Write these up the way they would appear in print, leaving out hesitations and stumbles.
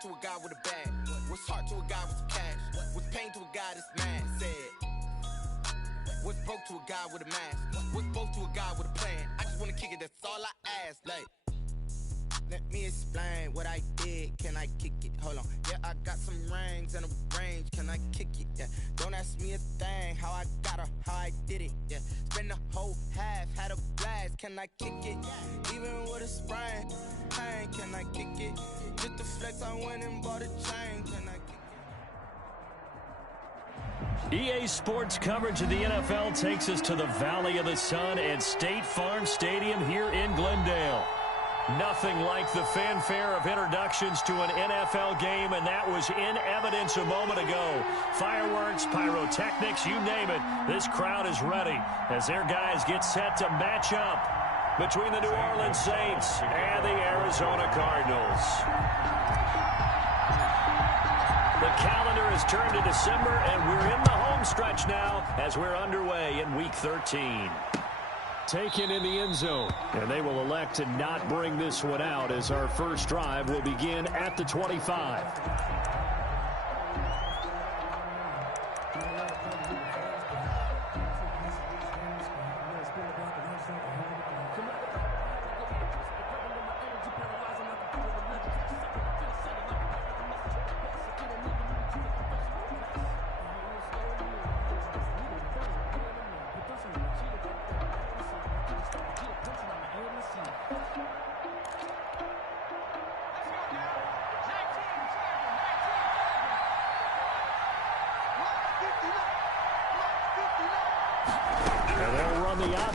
hard to a guy with a bag? What's hard to a guy with some cash? What's pain to a guy that's mad? Said, what's broke to a guy with a mask? What's both to a guy with a plan? I just wanna kick it, that's all I ask. Like, let me explain what I did. Can I kick it? Hold on. Yeah, I got some rings and a range. Can I kick it? Yeah. Don't ask me a thing. How I got her, how I did it. Yeah. Spend the whole half, had a blast. Can I kick it? Even with a sprain, pain. Can I kick it? Just the flex, I went and bought a chain. Can I kick it? EA Sports coverage of the NFL takes us to the Valley of the Sun at State Farm Stadium here in Glendale. Nothing like the fanfare of introductions to an NFL game, and that was in evidence a moment ago. Fireworks, pyrotechnics, you name it. This crowd is ready as their guys get set to match up between the New Orleans Saints and the Arizona Cardinals. The calendar has turned to December, and we're in the home stretch now as we're underway in Week 13. Taken in the end zone, and they will elect to not bring this one out as our first drive will begin at the 25.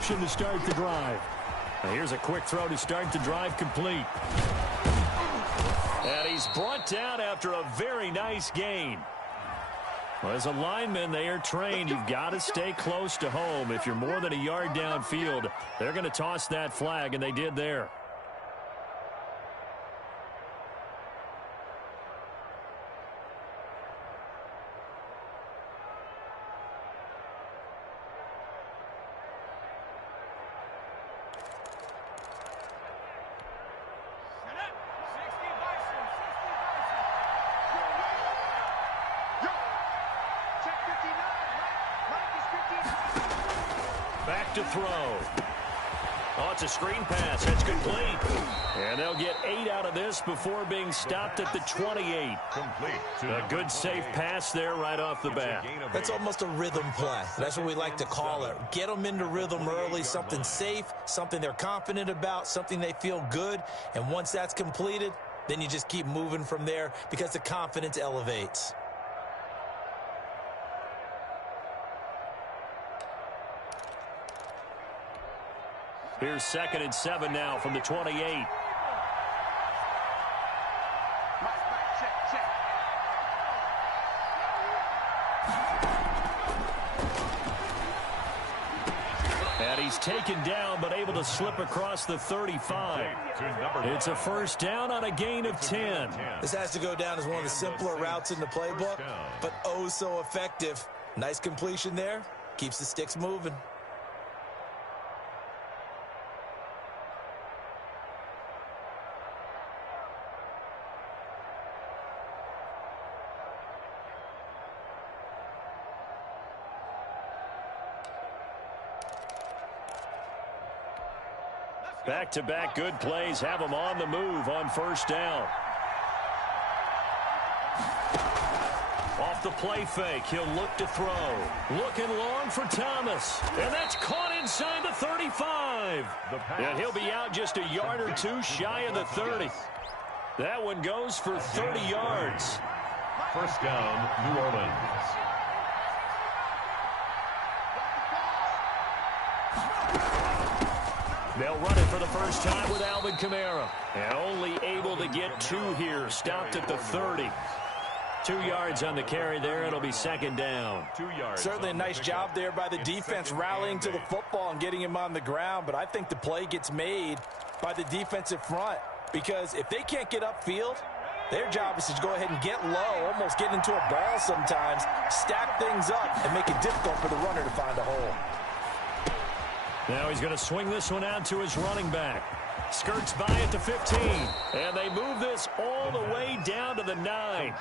To start the drive. Now here's a quick throw to start the drive complete. And he's brought down after a very nice gain. Well, as a lineman, they are trained. You've got to stay close to home. If you're more than a yard downfield, they're going to toss that flag, and they did there. To throw. Oh, it's a screen pass. That's complete. And they'll get 8 out of this before being stopped at the 28. A good safe pass there right off the bat. That's almost a rhythm play. That's what we like to call it. Get them into rhythm early, something safe, something they're confident about, something they feel good. And once that's completed, then you just keep moving from there because the confidence elevates. Here's 2nd and 7 now from the 28. And he's taken down, but able to slip across the 35. It's a first down on a gain of 10. This has to go down as one of the simpler routes in the playbook, but oh so effective. Nice completion there. Keeps the sticks moving. Back-to-back good plays have him on the move on first down. Off the play fake, he'll look to throw. Looking long for Thomas. And that's caught inside the 35. And he'll be out just a yard or two shy of the 30. That one goes for 30 yards. First down, New Orleans. They'll run it for the first time with Alvin Kamara. And only able to get 2 here. Stopped at the 30. 2 yards on the carry there. It'll be second down. 2 yards. Certainly a nice job there by the defense rallying to the football and getting him on the ground. But I think the play gets made by the defensive front. Because if they can't get upfield, their job is to go ahead and get low, almost get into a ball sometimes, stack things up, and make it difficult for the runner to find a hole. Now he's going to swing this one out to his running back. Skirts by at the 15. And they move this all the way down to the 9.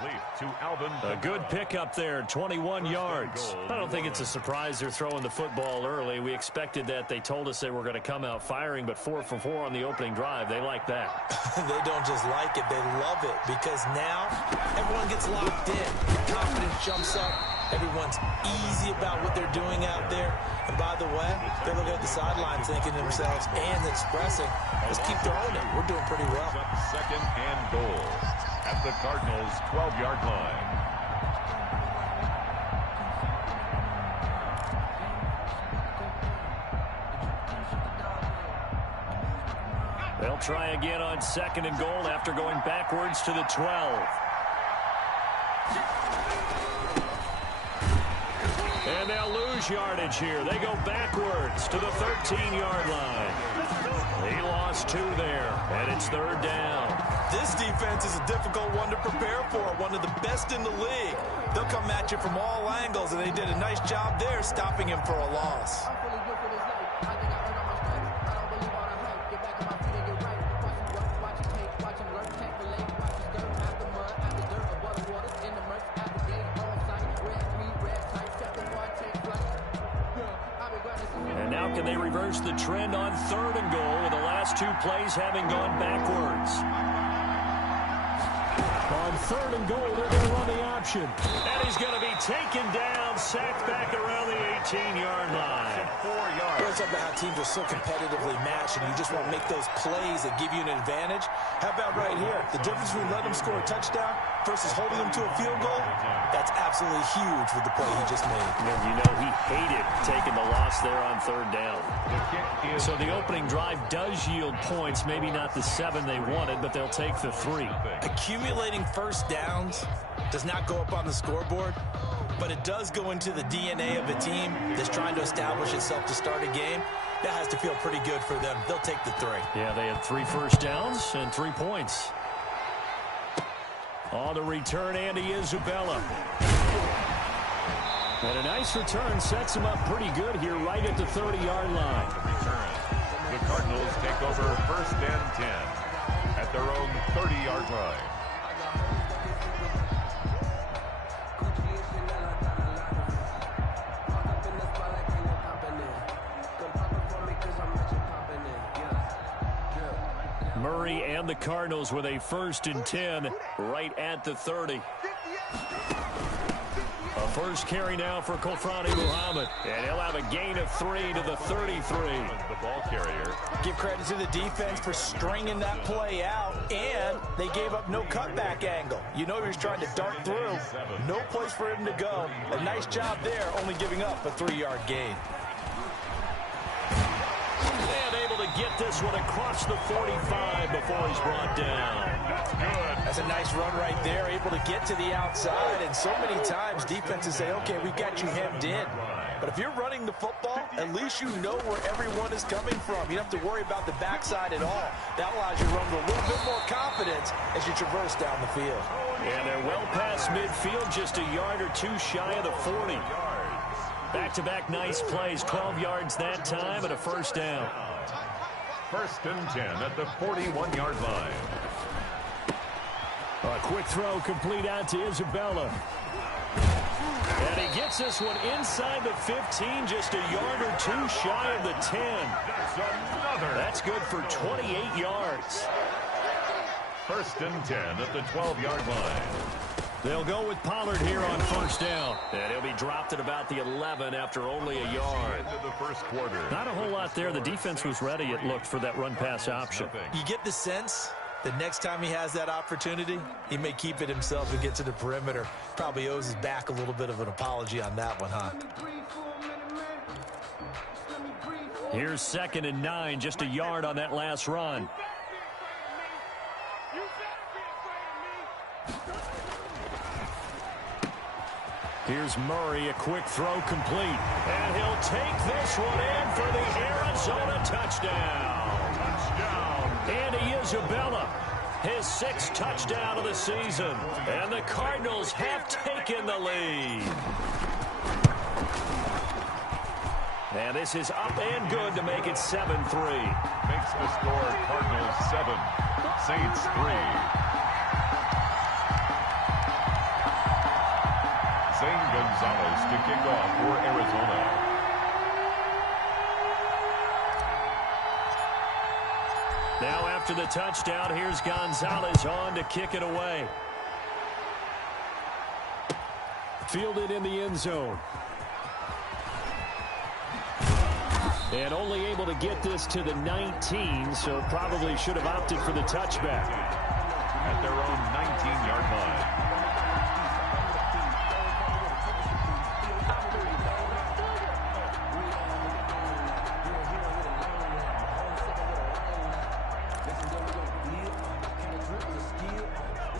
A good pickup there, 21 yards. I don't think it's a surprise they're throwing the football early. We expected that. They told us they were going to come out firing, but 4 for 4 on the opening drive. They like that. They don't just like it, they love it, because now everyone gets locked in. Confidence jumps up. Everyone's easy about what they're doing out there. And by the way, they're looking at the sidelines thinking to themselves and expressing, let's keep throwing it. We're doing pretty well. Second and goal at the Cardinals' 12-yard line. They'll try again on second and goal after going backwards to the 12. And they'll lose yardage here. They go backwards to the 13-yard line. He lost 2 there, and it's third down. This defense is a difficult one to prepare for, one of the best in the league. They'll come at you from all angles, and they did a nice job there stopping him for a loss. Can they reverse the trend on third and goal with the last 2 plays having gone backwards? On third and goal, they're going to run the option. And he's going to be taken down, sacked back around the 18-yard line. 4 yards. We're talking about how teams are so competitively matched, and you just want to make those plays that give you an advantage. How about right here? The difference between letting them score a touchdown versus holding them to a field goal, that's absolutely huge with the play he just made. And you know he hated taking the loss there on third down. So the opening drive does yield points, maybe not the 7 they wanted, but they'll take the 3. Accumulating first downs does not go up on the scoreboard, but it does go into the DNA of a team that's trying to establish itself to start a game. That has to feel pretty good for them. They'll take the 3. Yeah, they had 3 first downs and 3 points. On the return, Andy Isabella. And a nice return sets him up pretty good here right at the 30-yard line. The Cardinals take over first and 10 at their own 30-yard line. Murray and the Cardinals with a first and 10 right at the 30. A first carry now for Kofrani Muhammad. And he'll have a gain of 3 to the 33. The ball carrier. Give credit to the defense for stringing that play out, and they gave up no cutback angle. You know he was trying to dart through. No place for him to go. A nice job there, only giving up a 3-yard gain. And able to get this one across the 45 before he's brought down. That's good. That's a nice run right there, able to get to the outside. And so many times defenses say, okay, we've got you hemmed in. But if you're running the football, at least you know where everyone is coming from. You don't have to worry about the backside at all. That allows you to run with a little bit more confidence as you traverse down the field. And they're well past midfield, just a yard or 2 shy of the 40. Back-to-back nice plays, 12 yards that time and a first down. First and 10 at the 41-yard line. A quick throw complete out to Isabella. And he gets this one inside the 15, just a yard or 2 shy of the 10. That's another. That's good for 28 yards. First and 10 at the 12-yard line. They'll go with Pollard here on first down. And he'll be dropped at about the 11 after only a yard. Into the first quarter. Not a whole lot there. The defense was ready, it looked, for that run-pass option. You get the sense that next time he has that opportunity, he may keep it himself and get to the perimeter. Probably owes his back a little bit of an apology on that one, huh? Here's second and 9, just a yard on that last run. Here's Murray, a quick throw complete. And he'll take this one in for the Arizona touchdown. Andy Isabella, his 6th touchdown of the season. And the Cardinals have taken the lead. And this is up and good to make it 7-3. Makes the score Cardinals 7, Saints 3. Zane Gonzalez to kick off for Arizona. Now after the touchdown, here's Gonzalez on to kick it away. Fielded in the end zone. And only able to get this to the 19, so probably should have opted for the touchback. At their own 19-yard line.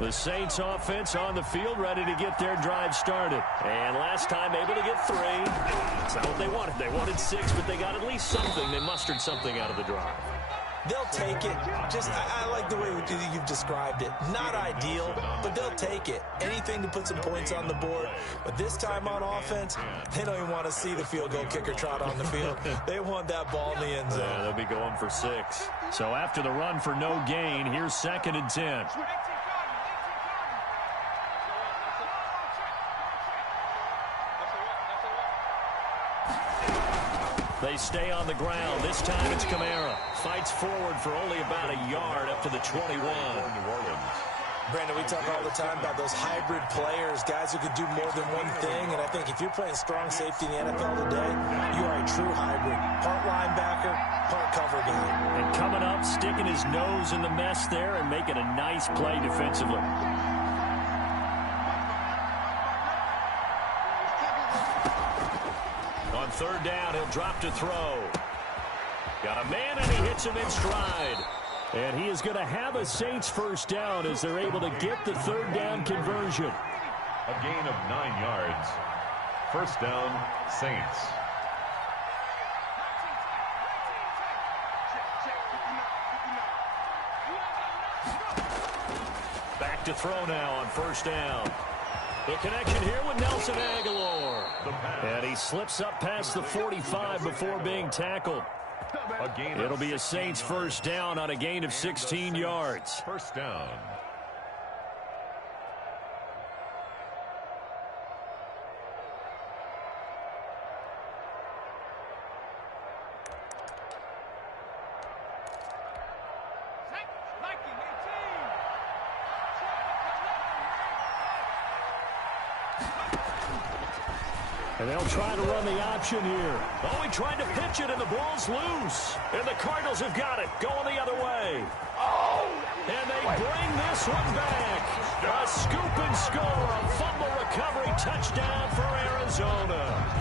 The Saints offense on the field, ready to get their drive started. And last time able to get 3. That's not what they wanted. They wanted 6, but they got at least something. They mustered something out of the drive. They'll take it. I like the way you've described it. Not ideal, but they'll take it. Anything to put some points on the board. But this time on offense, they don't even want to see the field goal kicker trot on the field. They want that ball in the end zone. Yeah, they'll be going for 6. So after the run for no gain, here's 2nd and 10. They stay on the ground. This time it's Kamara. Fights forward for only about a yard up to the 21. New Orleans. Brandon, we talk all the time about those hybrid players, guys who could do more than one thing. And I think if you're playing strong safety in the NFL today, you are a true hybrid. Part linebacker, part cover guy. And coming up, sticking his nose in the mess there and making a nice play defensively. On 3rd down, he'll drop to throw. Got a man, and he hits him in stride. And he is going to have a Saints first down as they're able to get the 3rd down conversion. A gain of 9 yards. First down, Saints. Back to throw now on 1st down. The connection here with Nelson Aguilar. And he slips up past the 45 before being tackled. It'll be a Saints first down on a gain of 16 yards. First down. And they'll try to run the option here. Oh, he tried to pitch it, and the ball's loose. And the Cardinals have got it, going the other way. And they bring this one back. A scoop and score, a fumble recovery touchdown for Arizona.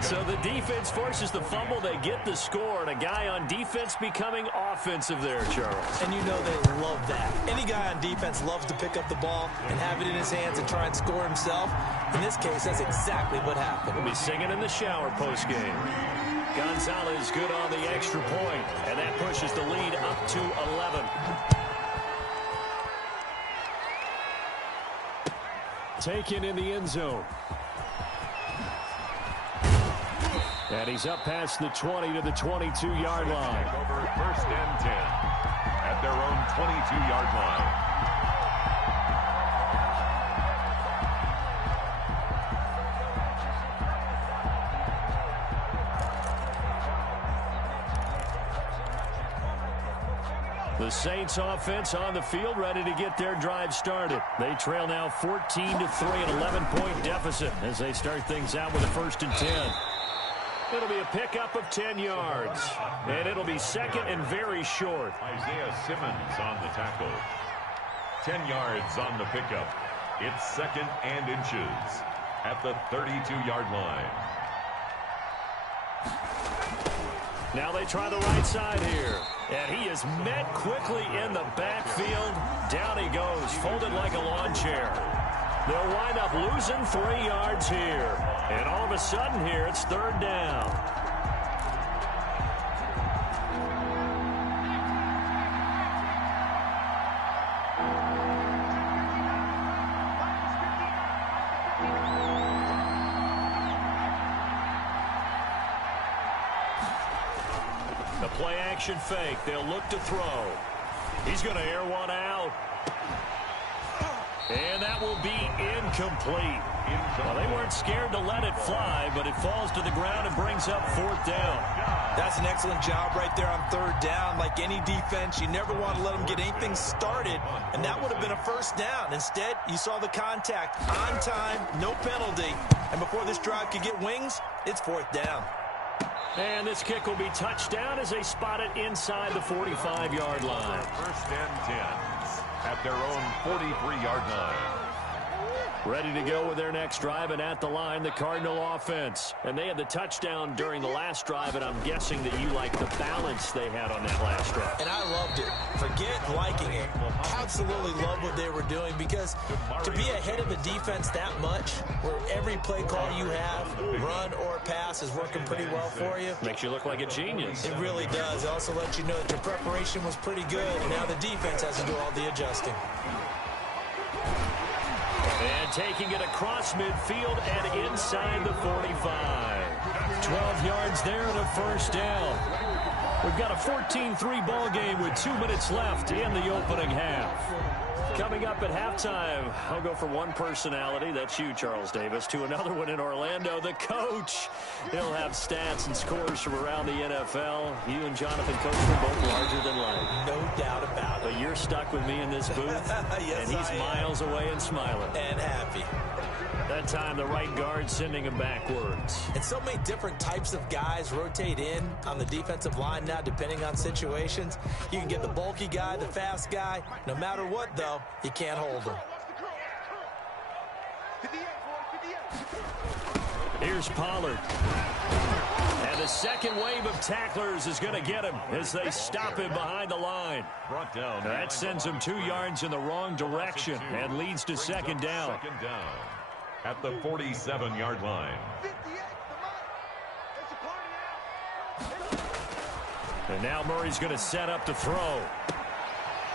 So the defense forces the fumble. They get the score, and a guy on defense becoming offensive there, Charles. And you know they love that. Any guy on defense loves to pick up the ball and have it in his hands and try and score himself. In this case, that's exactly what happened. We'll be singing in the shower postgame. Gonzalez good on the extra point, and that pushes the lead up to 11. Taken in the end zone. And he's up past the 20 to the 22-yard line. Over 1st and 10 at their own 22-yard line. The Saints offense on the field, ready to get their drive started. They trail now 14-3, an 11-point deficit as they start things out with a 1st and 10. It'll be a pickup of 10 yards. And it'll be 2nd and very short. Isaiah Simmons on the tackle. 10 yards on the pickup. It's 2nd and inches at the 32-yard line. Now they try the right side here. And he is met quickly in the backfield. Down he goes, folded like a lawn chair. They'll wind up losing 3 yards here. And all of a sudden here, it's 3rd down. play action fake. They'll look to throw. He's going to air one out. And that will be incomplete. Well, they weren't scared to let it fly, but it falls to the ground and brings up 4th down. That's an excellent job right there on 3rd down. Like any defense, you never want to let them get anything started, and that would have been a 1st down. Instead, you saw the contact on time, no penalty, and before this drive could get wings, it's 4th down. And this kick will be touchdown as they spot it inside the 45-yard line. 1st and 10 at their own 43-yard line. Ready to go with their next drive, and at the line, the Cardinal offense. And they had the touchdown during the last drive, and I'm guessing that you like the balance they had on that last drive. And I loved it. Forget liking it. Absolutely love what they were doing, because to be ahead of a defense that much, where every play call you have, run or pass, is working pretty well for you. Makes you look like a genius. It really does. It also lets you know that your preparation was pretty good, and now the defense has to do all the adjusting. And taking it across midfield and inside the 45. 12 yards there and a 1st down. We've got a 14-3 ball game with 2 minutes left in the opening half. Coming up at halftime, I'll go from one personality, that's you, Charles Davis, to another one in Orlando, the coach. He'll have stats and scores from around the NFL. You and Jonathan Coach are both larger than life. No doubt about it. But you're stuck with me in this booth, yes, and he's miles away and smiling. And happy. That time, the right guard sending him backwards. And so many different types of guys rotate in on the defensive line now, depending on situations. You can get the bulky guy, the fast guy. No matter what, though, you can't hold them. Here's Pollard. And the second wave of tacklers is going to get him as they stop him behind the line. Brought down. That sends him 2 yards in the wrong direction and leads to 2nd down. 2nd down at the 47-yard line. And now Murray's going to set up to throw.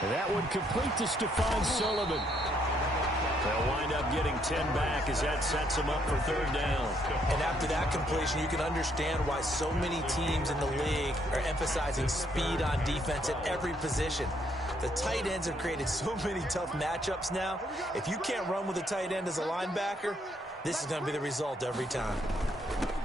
And that would complete to Stephon Sullivan. They'll wind up getting 10 back as that sets them up for 3rd down. And after that completion, you can understand why so many teams in the league are emphasizing speed on defense at every position. The tight ends have created so many tough matchups now. If you can't run with a tight end as a linebacker, this is going to be the result every time.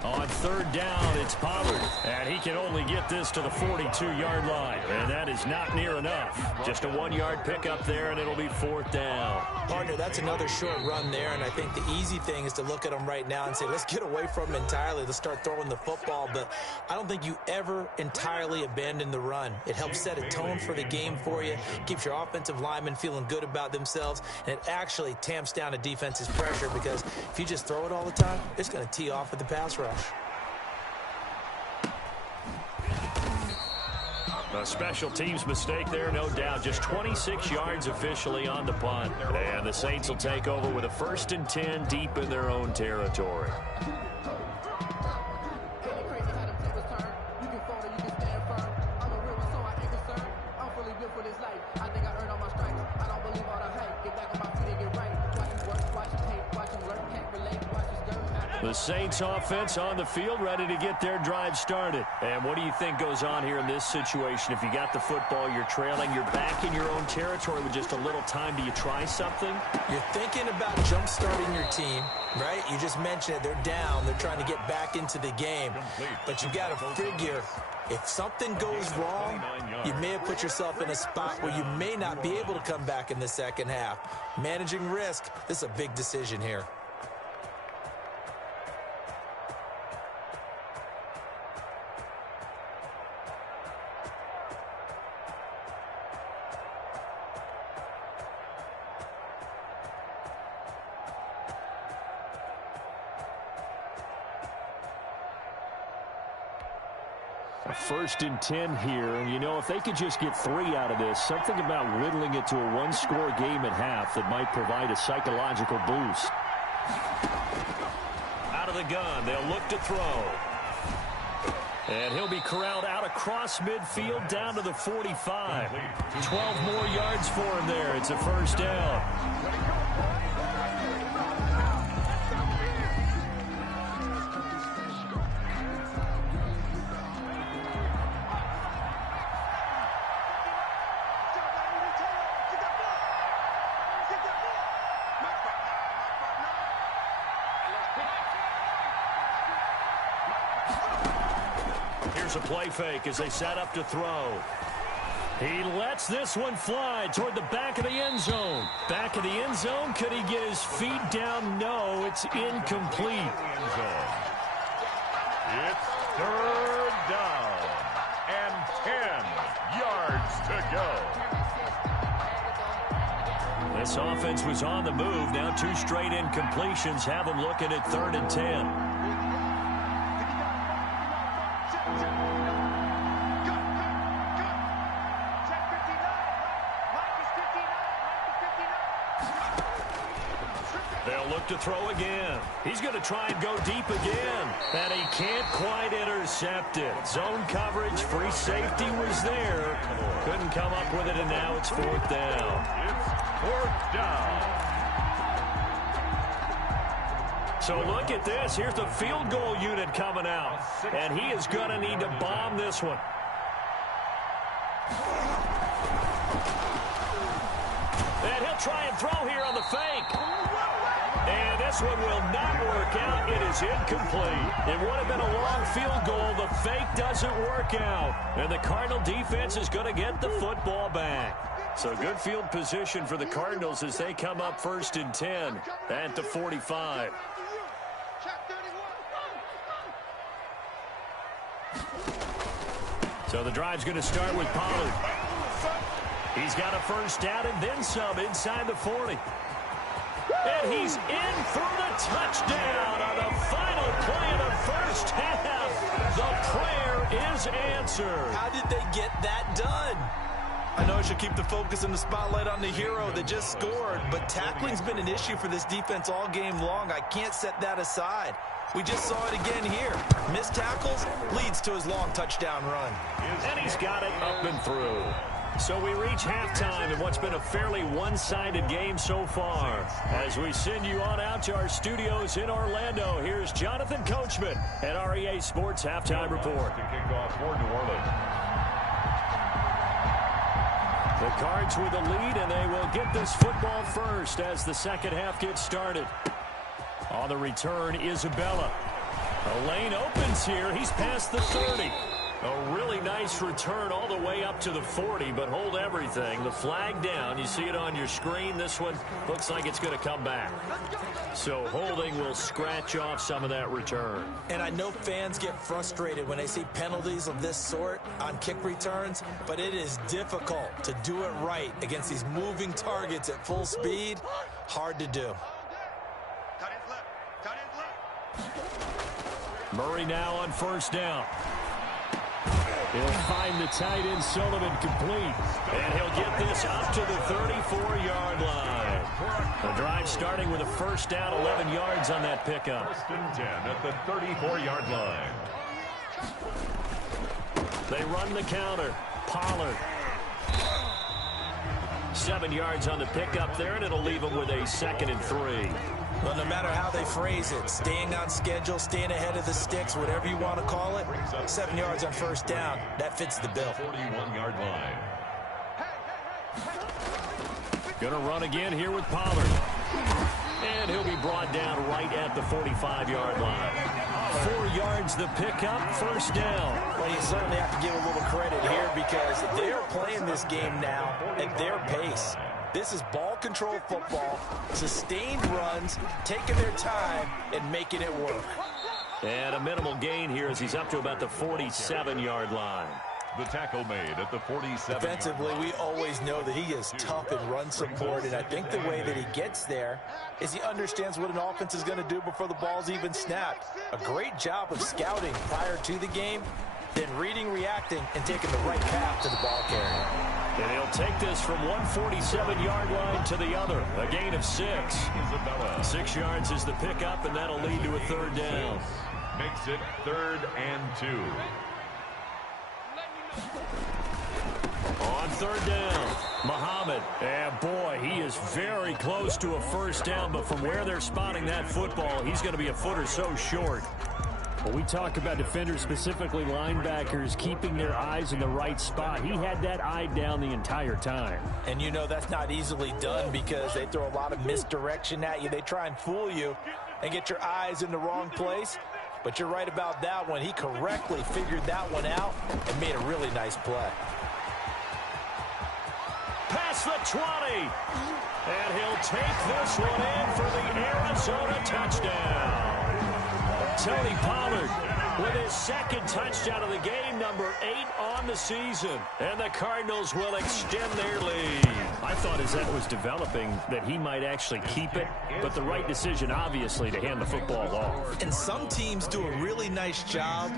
On 3rd down, it's Pollard, and he can only get this to the 42-yard line, and that is not near enough. Just a 1-yard pickup there, and it'll be 4th down. Partner, that's another short run there, and I think the easy thing is to look at them right now and say, let's get away from them entirely. Let's start throwing the football, but I don't think you ever entirely abandon the run. It helps set a tone for the game for you, keeps your offensive linemen feeling good about themselves, and it actually tamps down a defense's pressure, because if you just throw it all the time, it's going to tee off with the pass rush. A special teams mistake there, no doubt. Just 26 yards officially on the punt. And the Saints will take over with a 1st and 10 deep in their own territory. The Saints offense on the field, ready to get their drive started. And what do you think goes on here in this situation? If you got the football, you're trailing, you're back in your own territory with just a little time. Do you try something? You're thinking about jump-starting your team, right? You just mentioned it. They're down. They're trying to get back into the game. But you got to figure, if something goes wrong, you may have put yourself in a spot where you may not be able to come back in the second half. Managing risk, this is a big decision here. A 1st and 10 here, and you know, if they could just get 3 out of this, something about whittling it to a 1-score game at half that might provide a psychological boost. Out of the gun, they'll look to throw. And he'll be corralled out across midfield down to the 45. 12 more yards for him there. It's a 1st down. Here's a play fake as they set up to throw. He lets this one fly toward the back of the end zone. Back of the end zone. Could he get his feet down? No, it's incomplete. It's third down and 10 yards to go. This offense was on the move. Now 2 straight incompletions have them looking at 3rd and 10. They'll look to throw again. He's going to try and go deep again. And he can't quite intercept it. Zone coverage, free safety was there. Couldn't come up with it, and now it's 4th down. It's 4th down. So look at this. Here's the field goal unit coming out. And he is going to need to bomb this one. And he'll try and throw here on the fake. And this one will not work out. It is incomplete. It would have been a long field goal. The fake doesn't work out. And the Cardinal defense is going to get the football back. So good field position for the Cardinals as they come up 1st and 10 at the 45. So the drive's going to start with Pollard. He's got a first down and then some inside the 40. And he's in for the touchdown on the final play of the first half. The prayer is answered. How did they get that done? I know I should keep the focus and the spotlight on the hero that just scored, but tackling's been an issue for this defense all game long. I can't set that aside. We just saw it again here. Missed tackles leads to his long touchdown run. And he's got it up and through. So we reach halftime in what's been a fairly one-sided game so far. As we send you on out to our studios in Orlando, here's Jonathan Coachman at REA Sports Halftime Report. To kick off for New Orleans. The Cards with the lead, and they will get this football first as the second half gets started. On the return, Isabella. A lane opens here. He's past the 30. A really nice return all the way up to the 40, but hold everything. The flag down. You see it on your screen. This one looks like it's going to come back. So holding will scratch off some of that return. And I know fans get frustrated when they see penalties of this sort on kick returns, but it is difficult to do it right against these moving targets at full speed. Hard to do. Murray now on first down. He'll find the tight end Sullivan complete. And he'll get this up to the 34-yard line. The drive starting with a first down, 11 yards on that pickup. 1st and 10 at the 34-yard line. They run the counter. Pollard. 7 yards on the pickup there, and it'll leave them with a 2nd and 3. Well, no matter how they phrase it, staying on schedule, staying ahead of the sticks, whatever you want to call it, 7 yards on first down, that fits the bill. 41-yard line. Going to run again here with Pollard. And he'll be brought down right at the 45-yard line. 4 yards the pickup, first down. Well, you certainly have to give a little credit here because they're playing this game now at their pace. This is ball control football, sustained runs, taking their time, and making it work. And a minimal gain here as he's up to about the 47-yard line. The tackle made at the 47. Defensively, we always know that he is tough in run support, and I think the way that he gets there is he understands what an offense is going to do before the ball's even snapped. A great job of scouting prior to the game, then reading, reacting, and taking the right path to the ball carrier. And he'll take this from one 47-yard line to the other. A gain of 6. Isabella. 6 yards is the pickup, and that'll lead to a third down. Makes it 3rd and 2. On third down, Muhammad. And boy, he is very close to a first down, but from where they're spotting that football, he's going to be a foot or so short. Well, we talk about defenders, specifically linebackers, keeping their eyes in the right spot. He had that eye down the entire time. And you know that's not easily done because they throw a lot of misdirection at you. They try and fool you and get your eyes in the wrong place. But you're right about that one. He correctly figured that one out and made a really nice play. Past the 20. And he'll take this one in for the Arizona touchdown. Tony Pollard with his second touchdown of the game, number 8 on the season. And the Cardinals will extend their lead. I thought as that was developing that he might actually keep it, but the right decision, obviously, to hand the football off. And some teams do a really nice job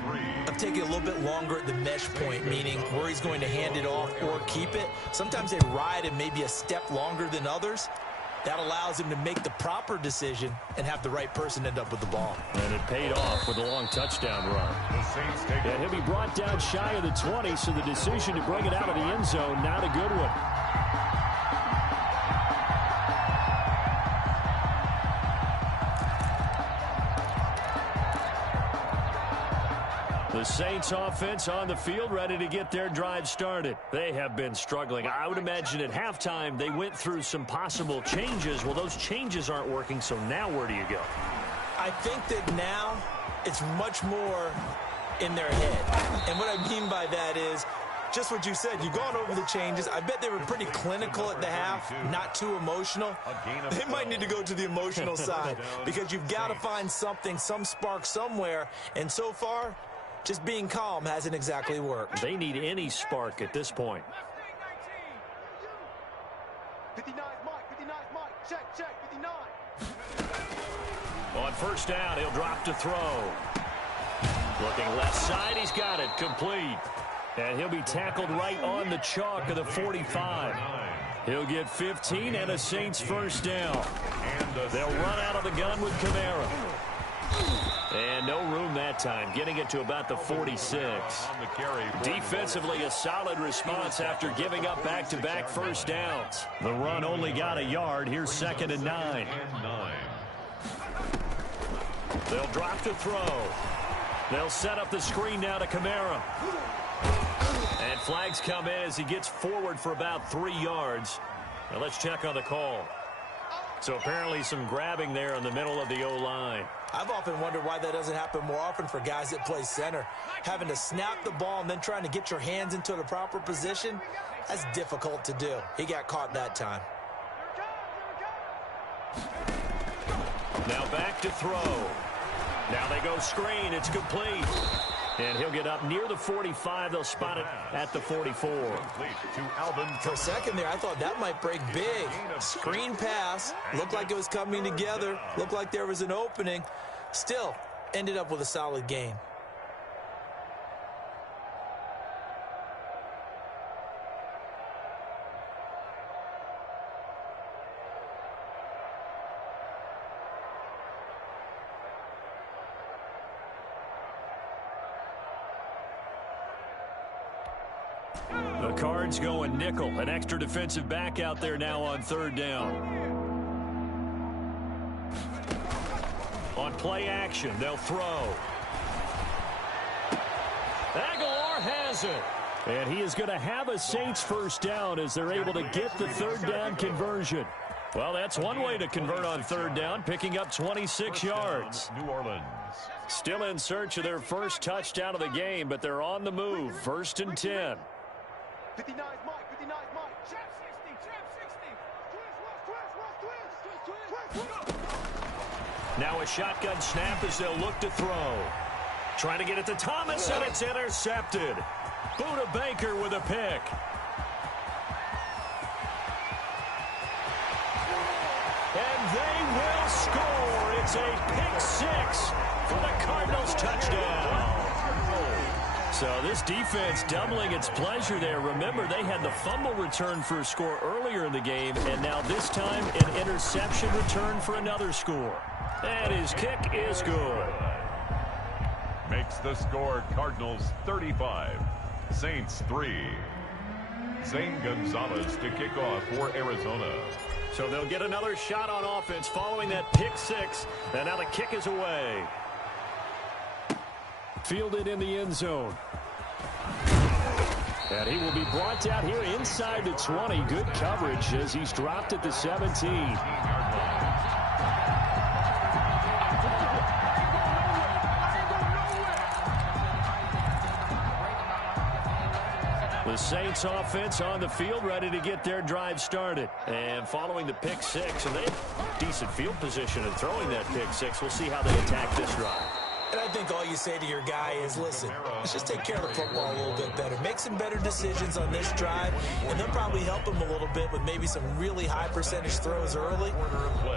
of taking a little bit longer at the mesh point, meaning where he's going to hand it off or keep it. Sometimes they ride it maybe a step longer than others. That allows him to make the proper decision and have the right person end up with the ball. And it paid off with a long touchdown run. And he'll be brought down shy of the 20, so the decision to bring it out of the end zone, not a good one. The Saints offense on the field, ready to get their drive started. They have been struggling. I would imagine at halftime they went through some possible changes. Well, those changes aren't working, so now where do you go? I think that now it's much more in their head. And what I mean by that is just what you said. You've gone over the changes. I bet they were pretty clinical at the half, not too emotional. They might need to go to the emotional side because you've got to find something, some spark somewhere. And so far, just being calm hasn't exactly worked. They need any spark at this point. 59 Mike, check, 59. On first down, he'll drop to throw. Looking left side, he's got it, complete. And he'll be tackled right on the chalk of the 45. He'll get 15 and a Saints first down. They'll run out of the gun with Kamara. And no room that time, getting it to about the 46. Defensively, a solid response after giving up back-to-back first downs. The run only got a yard. Here's 2nd and 9. They'll drop to throw. They'll set up the screen now to Kamara. And flags come in as he gets forward for about 3 yards. Now let's check on the call. So apparently some grabbing there in the middle of the O-line. I've often wondered why that doesn't happen more often for guys that play center. Having to snap the ball and then trying to get your hands into the proper position, that's difficult to do. He got caught that time. Now back to throw. Now they go screen. It's complete. And he'll get up near the 45. They'll spot it at the 44. For a second there, I thought that might break big. Screen pass. Looked like it was coming together. Looked like there was an opening. Still, ended up with a solid gain. The Cards going nickel. An extra defensive back out there now on 3rd down. On play action, they'll throw. Aguilar has it. And he is going to have a Saints first down as they're able to get the 3rd down conversion. Well, that's one way to convert on 3rd down, picking up 26 yards. New Orleans. Still in search of their first touchdown of the game, but they're on the move. 1st and 10. 59 Mike, trap 60. Now a shotgun snap as they'll look to throw. Trying to get it to Thomas, and it's intercepted. Buda Baker with a pick. And they will score. It's a pick 6 for the Cardinals touchdown. So this defense doubling its pleasure there. Remember, they had the fumble return for a score earlier in the game, and now this time an interception return for another score. And his kick is good. Makes the score Cardinals 35, Saints 3. Zane Gonzalez to kick off for Arizona. So they'll get another shot on offense following that pick 6, and now the kick is away. Fielded in the end zone. And he will be brought out here inside the 20. Good coverage as he's dropped at the 17. The Saints offense on the field, ready to get their drive started. And following the pick six, and they have decent field position in throwing that pick six. We'll see how they attack this drive. And I think all you say to your guy is, listen, let's just take care of the football a little bit better. Make some better decisions on this drive, and they'll probably help him a little bit with maybe some really high percentage throws early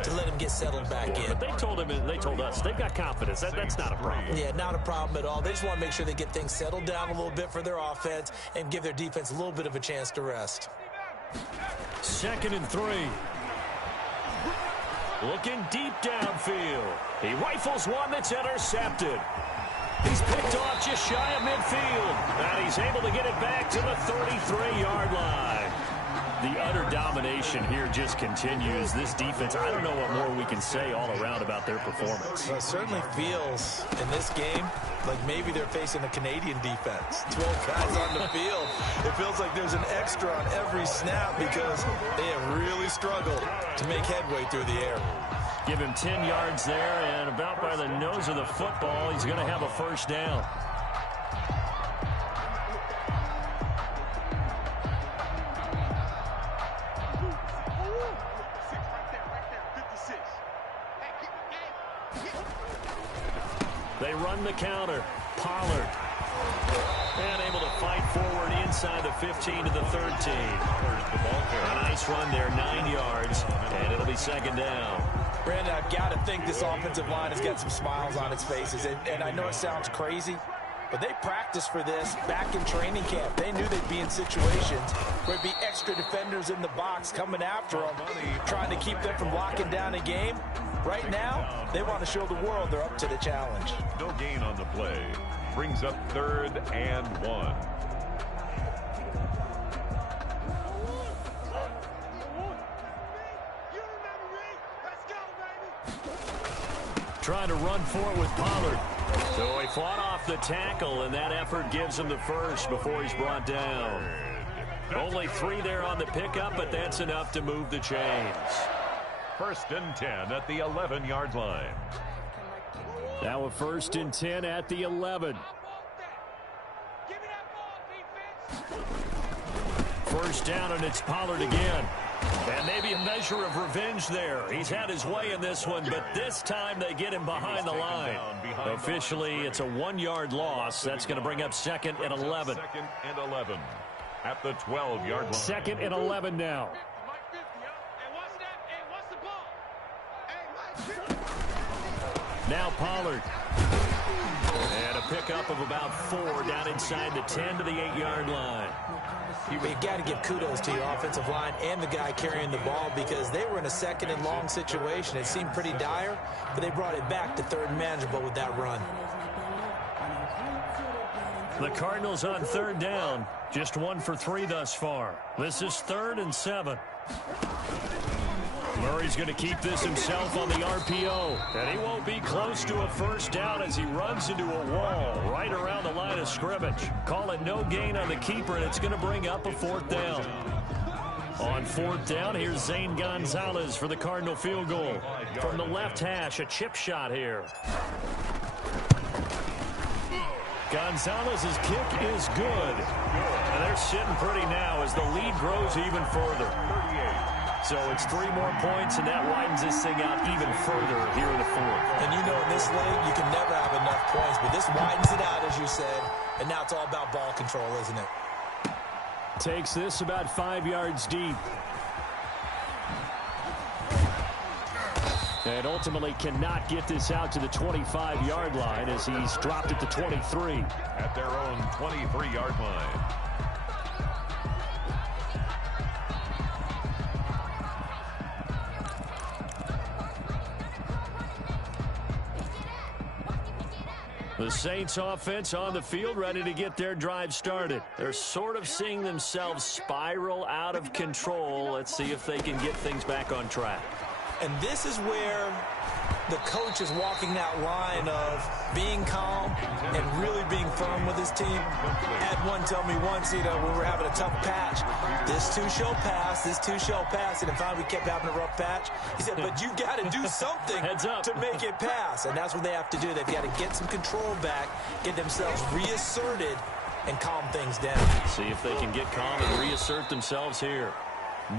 to let him get settled back in. But they told him, and they told us, they've got confidence. That's not a problem. Yeah, not a problem at all. They just want to make sure they get things settled down a little bit for their offense and give their defense a little bit of a chance to rest. 2nd and 3. Looking deep downfield. He rifles one that's intercepted. He's picked off just shy of midfield. And he's able to get it back to the 33-yard line. The utter domination here just continues. This defense, I don't know what more we can say all around about their performance. Well, it certainly feels in this game like maybe they're facing a Canadian defense. 12 guys on the field. It feels like there's an extra on every snap because they have really struggled to make headway through the air. Give him 10 yards there, and about by the nose of the football, he's going to have a first down. They run the counter. Pollard. And able to fight forward inside the 15 to the 13. A nice run there, 9 yards, and it'll be 2nd down. Brandon, I've got to think this offensive line has got some smiles on its faces. And I know it sounds crazy, but they practiced for this back in training camp. They knew they'd be in situations where there'd be extra defenders in the box coming after them, trying to keep them from locking down a game. Right now, they want to show the world they're up to the challenge. No gain on the play. Brings up 3rd and 1. Trying to run for it with Pollard. So he fought off the tackle, and that effort gives him the first before he's brought down. Only 3 there on the pickup, but that's enough to move the chains. 1st and 10 at the 11-yard line. Now a 1st and 10 at the 11. First down, and it's Pollard again. And maybe a measure of revenge there. He's had his way in this one, but this time they get him behind the line. Officially, it's a 1-yard loss. That's going to bring up 2nd and 11. 2nd and 11 at the 12-yard line. 2nd and 11 now. Now Pollard. And a pickup of about 4 down inside the 10 to the 8-yard line. You've got to give kudos to your offensive line and the guy carrying the ball because they were in a 2nd and long situation. It seemed pretty dire, but they brought it back to 3rd and manageable with that run. The Cardinals on 3rd down. Just 1 for 3 thus far. This is 3rd and 7. Murray's going to keep this himself on the RPO. And he won't be close to a first down as he runs into a wall right around the line of scrimmage. Call it no gain on the keeper, and it's going to bring up a 4th down. On 4th down, here's Zane Gonzalez for the Cardinal field goal. From the left hash, a chip shot here. Gonzalez's kick is good. And they're sitting pretty now as the lead grows even further. So it's 3 more points, and that widens this thing out even further here in the 4th. And you know in this league, you can never have enough points, but this widens it out, as you said, and now it's all about ball control, isn't it? Takes this about 5 yards deep. And ultimately cannot get this out to the 25-yard line as he's dropped it to 23. At their own 23-yard line. The Saints offense on the field ready to get their drive started. They're sort of seeing themselves spiral out of control. Let's see if they can get things back on track. And this is where the coach is walking that line of being calm and really being firm with his team. Had one tell me once, when we're having a tough patch, this too shall pass, this too shall pass. And finally we kept having a rough patch. He said, but you got to do something to make it pass. And that's what they have to do. They've got to get some control back, get themselves reasserted, and calm things down. See if they can get calm and reassert themselves here.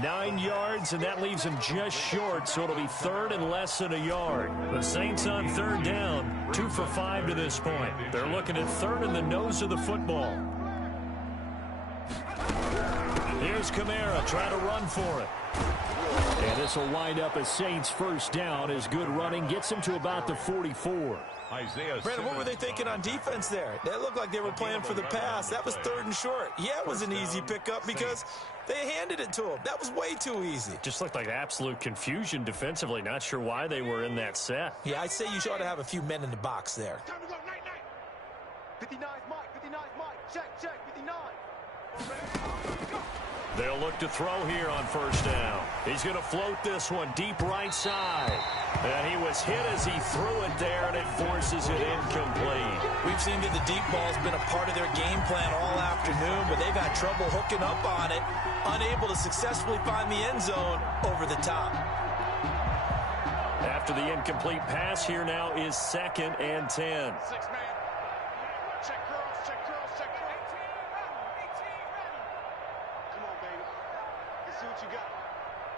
9 yards, and that leaves them just short, so it'll be third and less than a yard. The Saints on third down, 2 for 5 to this point. They're looking at third in the nose of the football. Here's Kamara trying to run for it. And this will wind up a Saints first down as good running gets them to about the 44. Brandon, what were they thinking on defense there? They looked like they were playing for the pass. That was third and short. Yeah, it was an easy pickup because they handed it to him. That was way too easy. Just looked like absolute confusion defensively. Not sure why they were in that set. Yeah, I'd say you ought to have a few men in the box there. Time to go, night, night. 59's Mike, 59's Mike. Check, 59. They'll look to throw here on first down. He's going to float this one deep right side. And he was hit as he threw it there, and it forces it incomplete. We've seen that the deep ball's been a part of their game plan all afternoon, but they've had trouble hooking up on it, unable to successfully find the end zone over the top. After the incomplete pass, here now is 2nd and 10. 6 man. Check curls, check curls, check curls. Come on, baby. Let's see what you got.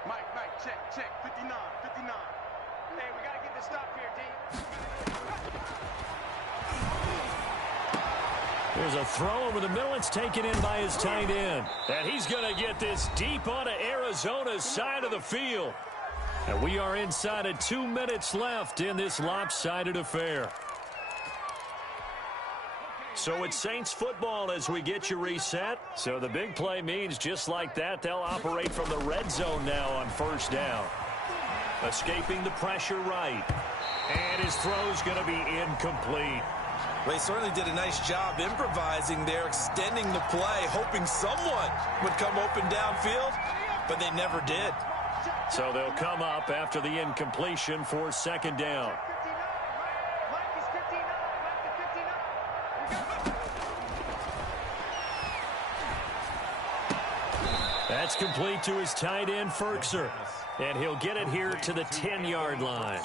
Mike, check. 59. Hey, we got to get this stop here, D. There's a throw over the middle. It's taken in by his tight end. And he's going to get this deep onto Arizona's side of the field. And we are inside of 2 minutes left in this lopsided affair. So it's Saints football as we get you reset. So the big play means just like that, they'll operate from the red zone now on first down. Escaping the pressure right. And his throw's going to be incomplete. Well, he certainly did a nice job improvising there, extending the play, hoping someone would come open downfield, but they never did. So they'll come up after the incompletion for 2nd down. That's complete to his tight end, Ferkser. And he'll get it here to the 10-yard line.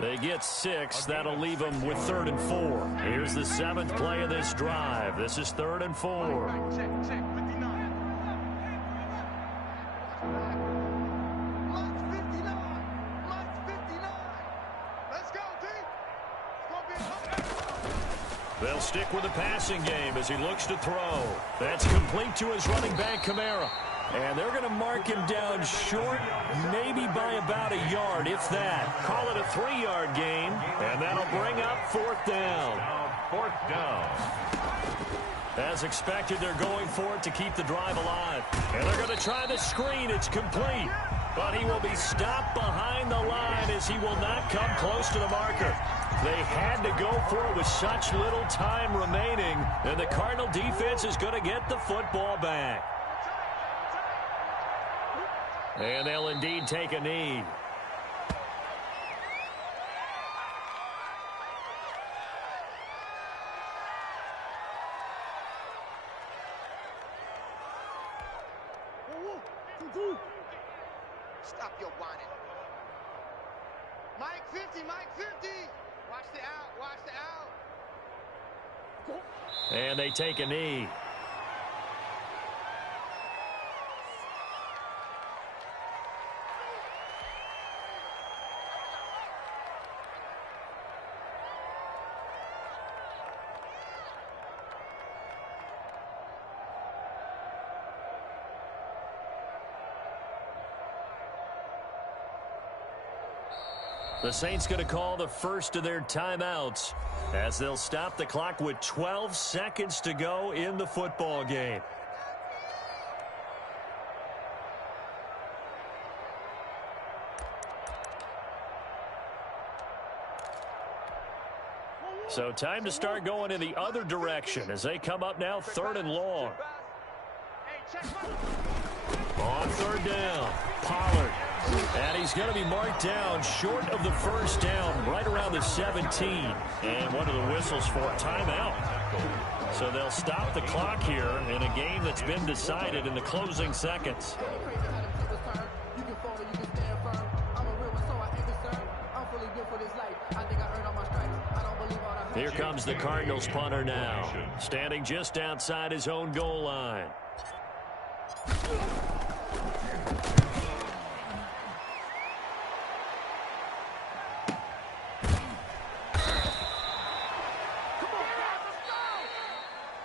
They get 6. That'll leave them with 3rd and 4. Here's the 7th play of this drive. This is 3rd and 4. Check, 59. Mike's 59. Let's go, D. They'll stick with the passing game as he looks to throw. That's complete to his running back, Kamara. And they're going to mark him down short, maybe by about a yard, if that. Call it a 3-yard gain, and that'll bring up 4th down. Fourth down. As expected, they're going for it to keep the drive alive. And they're going to try the screen. It's complete. But he will be stopped behind the line as he will not come close to the marker. They had to go for it with such little time remaining, and the Cardinal defense is going to get the football back. And they'll indeed take a knee. Stop your whining. Mike 50. Watch the out. And they take a knee. The Saints going to call the first of their timeouts as they'll stop the clock with 12 seconds to go in the football game. So time to start going in the other direction as they come up now 3rd and long. On 3rd down, Pollard. And he's going to be marked down short of the first down, right around the 17. And one of the whistles for a timeout. So they'll stop the clock here in a game that's been decided in the closing seconds. Here comes the Cardinals punter now, standing just outside his own goal line.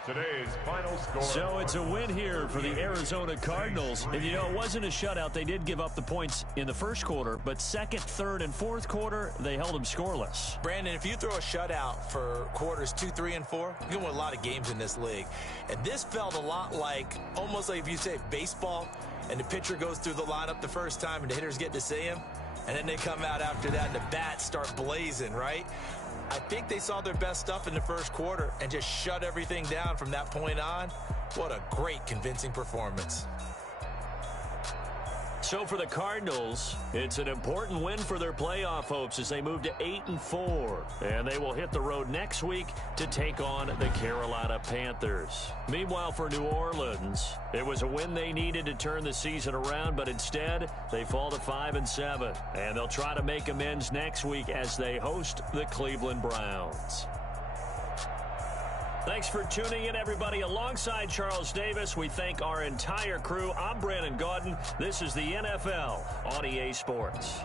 Today's final score. So it's a win here for the Arizona Cardinals. And, you know, it wasn't a shutout. They did give up the points in the first quarter, but second, third, and fourth quarter, they held them scoreless. Brandon, if you throw a shutout for quarters 2, 3, and 4, you can win a lot of games in this league. And this felt a lot like, almost like if you say baseball, and the pitcher goes through the lineup the first time, and the hitters get to see him, and then they come out after that, and the bats start blazing, right? I think they saw their best stuff in the first quarter and just shut everything down from that point on. What a great, convincing performance. So for the Cardinals, it's an important win for their playoff hopes as they move to 8-4. And they will hit the road next week to take on the Carolina Panthers. Meanwhile, for New Orleans, it was a win they needed to turn the season around, but instead they fall to 5-7. And they'll try to make amends next week as they host the Cleveland Browns. Thanks for tuning in, everybody. Alongside Charles Davis, we thank our entire crew. I'm Brandon Gaudin. This is the NFL on EA Sports.